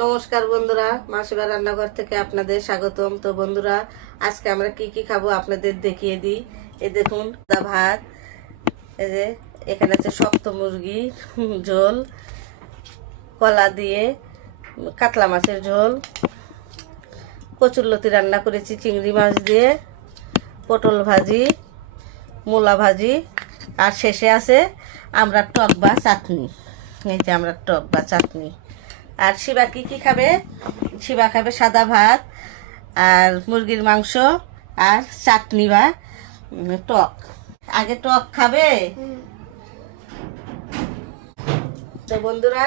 নমস্কার বন্ধুরা, মাসিবা রান্নাঘর থেকে আপনাদের স্বাগতম। তো বন্ধুরা, আজকে আমরা কি কি খাবো আপনাদের দেখিয়ে দিই। এই দেখুন, ভাত, এই যে এখানে আছে শক্ত মুরগি ঝোল, কলা দিয়ে কাতলা মাছের ঝোল, কচুরলতি রান্না করেছি চিংড়ি মাছ দিয়ে, পটল ভাজি, মূলা ভাজি, আর শেষে আছে আমরা টক বা চাটনি। এই যে আমরা টক বা চাটনি। আর শিবা কি কি খাবে? শিবা খাবে সাদা ভাত আর মুরগির মাংস আর চাটনি বা টক। আগে টক খাবে। তো বন্ধুরা,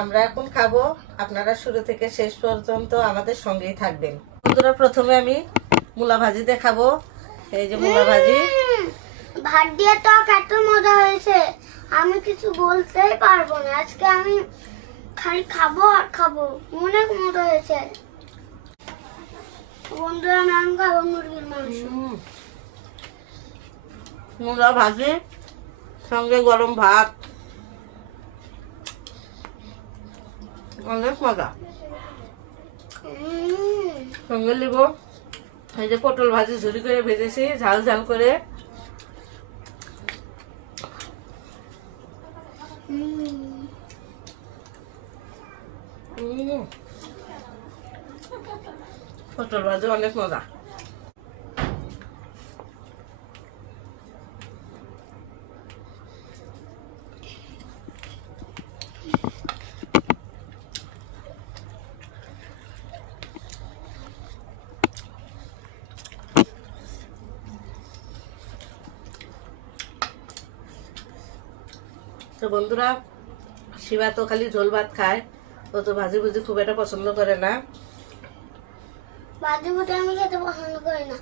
আমরা এখন খাবো, আপনারা শুরু থেকে শেষ পর্যন্ত আমাদের সঙ্গেই থাকবেন। বন্ধুরা, প্রথমে আমি মূলা ভাজি দিয়ে খাবো। এই যে মূলা ভাজি, ভাত দিয়ে টক এত মজা হয়েছে আমি কিছু বলতেই পারবো না। আজকে আমি খালি খাবো আর খাবো, অনেক মজা হয়েছে। বন্ধুরা, আমি খাবো মুরগির মাংস। মূলা ভাজি সঙ্গে গরম ভাত, অনেক মজা। সঙ্গে নিব এই যে পটল ভাজি ঝুরি করে ভেজেছি, ঝাল ঝাল করে। পটল ভাজি অনেক মজা। তো বন্ধুরা, শিবা তো খালি ঝোল ভাত খায়, ও তো ভাজি ভুজি খুব একটা পছন্দ করে না। ভাজি ভুজি আমি খেতে পছন্দ করি না।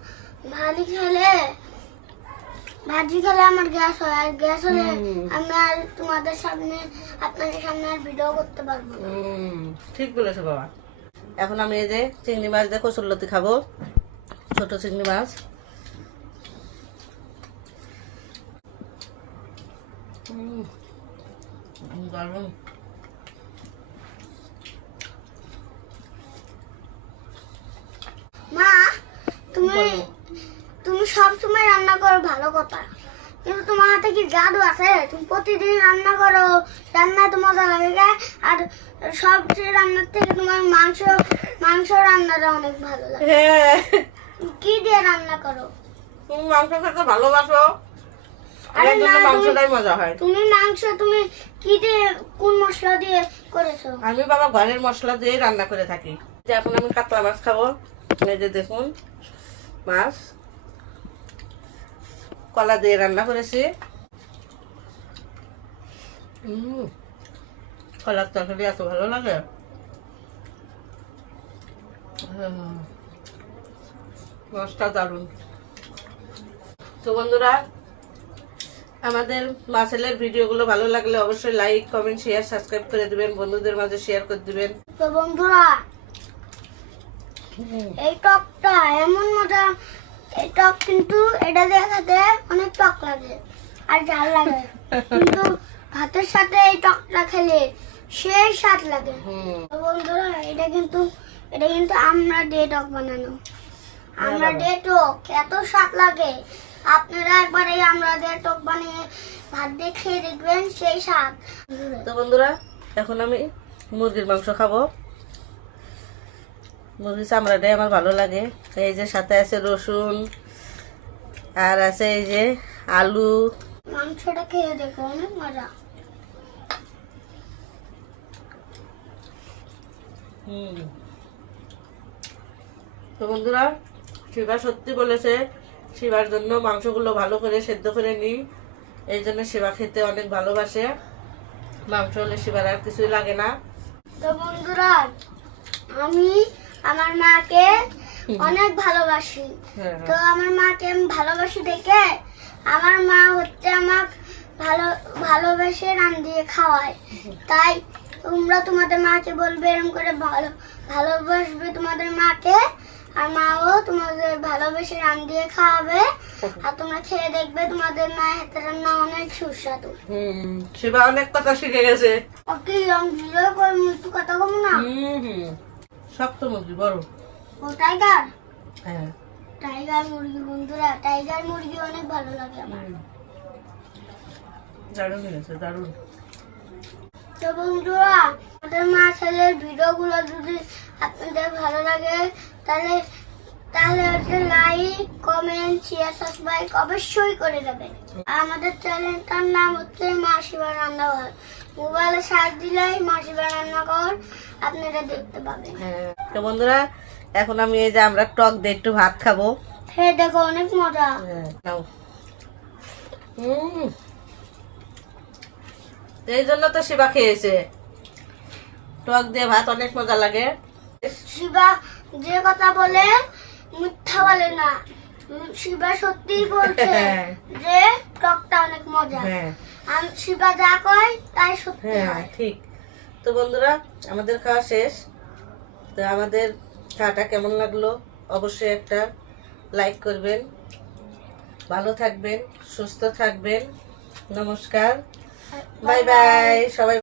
ভাজি খেলে আমার গ্যাস হয়, আর গ্যাস হলে আমি আর আপনাদের সামনে আর ভিডিও করতে পারবো না। ঠিক বলেছো বাবা। এখন আমি এই যে চিংড়ি মাছ দিয়ে কচুরলতি খাবো, ছোট চিংড়ি মাছ। দারুণ। মা, তুমি সব সময় রান্না করো, ভালো কথা, কিন্তু তোমার হাতে কি জাদু আছে? তুমি প্রতিদিন রান্না করো, রান্না তো মজা লাগে। আর সবচেয়ে রান্নার থেকে তোমার মাংস রান্নাটা অনেক ভালো লাগে। কি দিয়ে রান্না করো? তুমি মাংস খেতে ভালোবাসো, আরে না, মাংসটাই মজা হয়। তুমি কি দিয়ে, কোন মশলা দিয়ে করেছো? আমি বাবা ঘরের মশলা দিয়ে রান্না করে থাকি। যে এখন আমি কাতলা মাছ খাবো। এই যে দেখুন, মাছ কলা দিয়ে রান্না করেছি। কলার তরকারি এত ভালো লাগে। মাছটা দারুণ। তো বন্ধুরা, আমাদের মাছেলের ভিডিওগুলো ভালো লাগলে অবশ্যই লাইক, কমেন্ট, শেয়ার, সাবস্ক্রাইব করে দিবেন, বন্ধুদের মাঝে শেয়ার করে দিবেন। তো বন্ধুরা, এই টকটা এমন মজা, এই টক কিন্তু এটা দেখাতে অনেক টক লাগে আর ঝাল লাগে, কিন্তু ভাতের সাথে এই টকটা খেলে সেই স্বাদ লাগে। তো বন্ধুরা, এটা কিন্তু আমরা দিয়ে টক বানানো, আমরা দিয়ে টক এত স্বাদ লাগে। আপনারা একবার এই আমরা দিয়ে টক বানিয়ে ভাত দিয়ে খেয়ে দেখবেন, সেই স্বাদ। তো বন্ধুরা, এখন আমি মুরগির মাংস খাবো। মুরগির চামড়াটাই আমার ভালো লাগে। এই যে সাথে আছে রসুন, আর আছে এই যে আলু। মাংসটা খেয়ে দেখো, অনেক মজা। তো বন্ধুরা, শিবা সত্যি বলেছে, শিবার জন্য মাংসগুলো ভালো করে সেদ্ধ করে নিই। এই জন্য শিবা খেতে অনেক ভালোবাসে। মাংস হলে শিবার আর কিছুই লাগে না। তো বন্ধুরা, আমি আমার মাকে অনেক ভালোবাসি। তো আমার মাকে আমি ভালোবাসি দেখে আমার মা হচ্ছে আমাকে ভালোবেসে রান্ধিয়ে খাওয়ায়। তাই তোমরা তোমাদের মাকে বলবে এরকম করে ভালোবাসবে তোমাদের মাকে, আর মাও তোমাদের ভালোবেসে রান্ধিয়ে খাওয়াবে। আর তোমরা খেয়ে দেখবে তোমাদের মায়ের হাতের রান্না অনেক সুস্বাদু। শিবা অনেক কথা শিখে গেছে। ওকে, আমি ভিডিও করে একটু কথা বলবো না। শক্ত মুরগি বড়। ও টাইগার, হ্যাঁ টাইগার মুরগি বন্ধুরা, টাইগার মুরগি অনেক ভালো লাগে আমার। দারুণ হয়েছে, দারুণ। তো বন্ধুরা, আমাদের মা ছেলের ভিডিওগুলো যদি আপনাদের ভালো লাগে তাহলে হচ্ছে লাইক, কমেন্ট, শেয়ার, সাবস্ক্রাইব অবশ্যই করে দেবেন। আমাদের চ্যানেলটার নাম হচ্ছে মাসিবা রান্নাঘর। মোবাইলে সার্চ দিলেই মাসিবা রান্নাঘর আপনারা দেখতে পাবেন। হ্যাঁ তো বন্ধুরা, এখন আমি এই যে আমরা টক দিয়ে একটু ভাত খাবো। হ্যাঁ দেখো অনেক মজা। নাও। এই জন্য তো শিবা খেয়েছে, টক দিয়ে ভাত অনেক মজা লাগে। শিবা যে কথা বলে মিথ্যা বলে না, শিবা সত্যিই বলছে যে টকটা অনেক মজা। হ্যাঁ শিবা যা কয় তাই সত্যি হ্যাঁ হয়। ঠিক। তো বন্ধুরা, আমাদের খাওয়া শেষ। তো আমাদের খাওয়াটা কেমন লাগলো অবশ্যই একটা লাইক করবেন। ভালো থাকবেন, সুস্থ থাকবেন। নমস্কার, বাই বাই সবাই।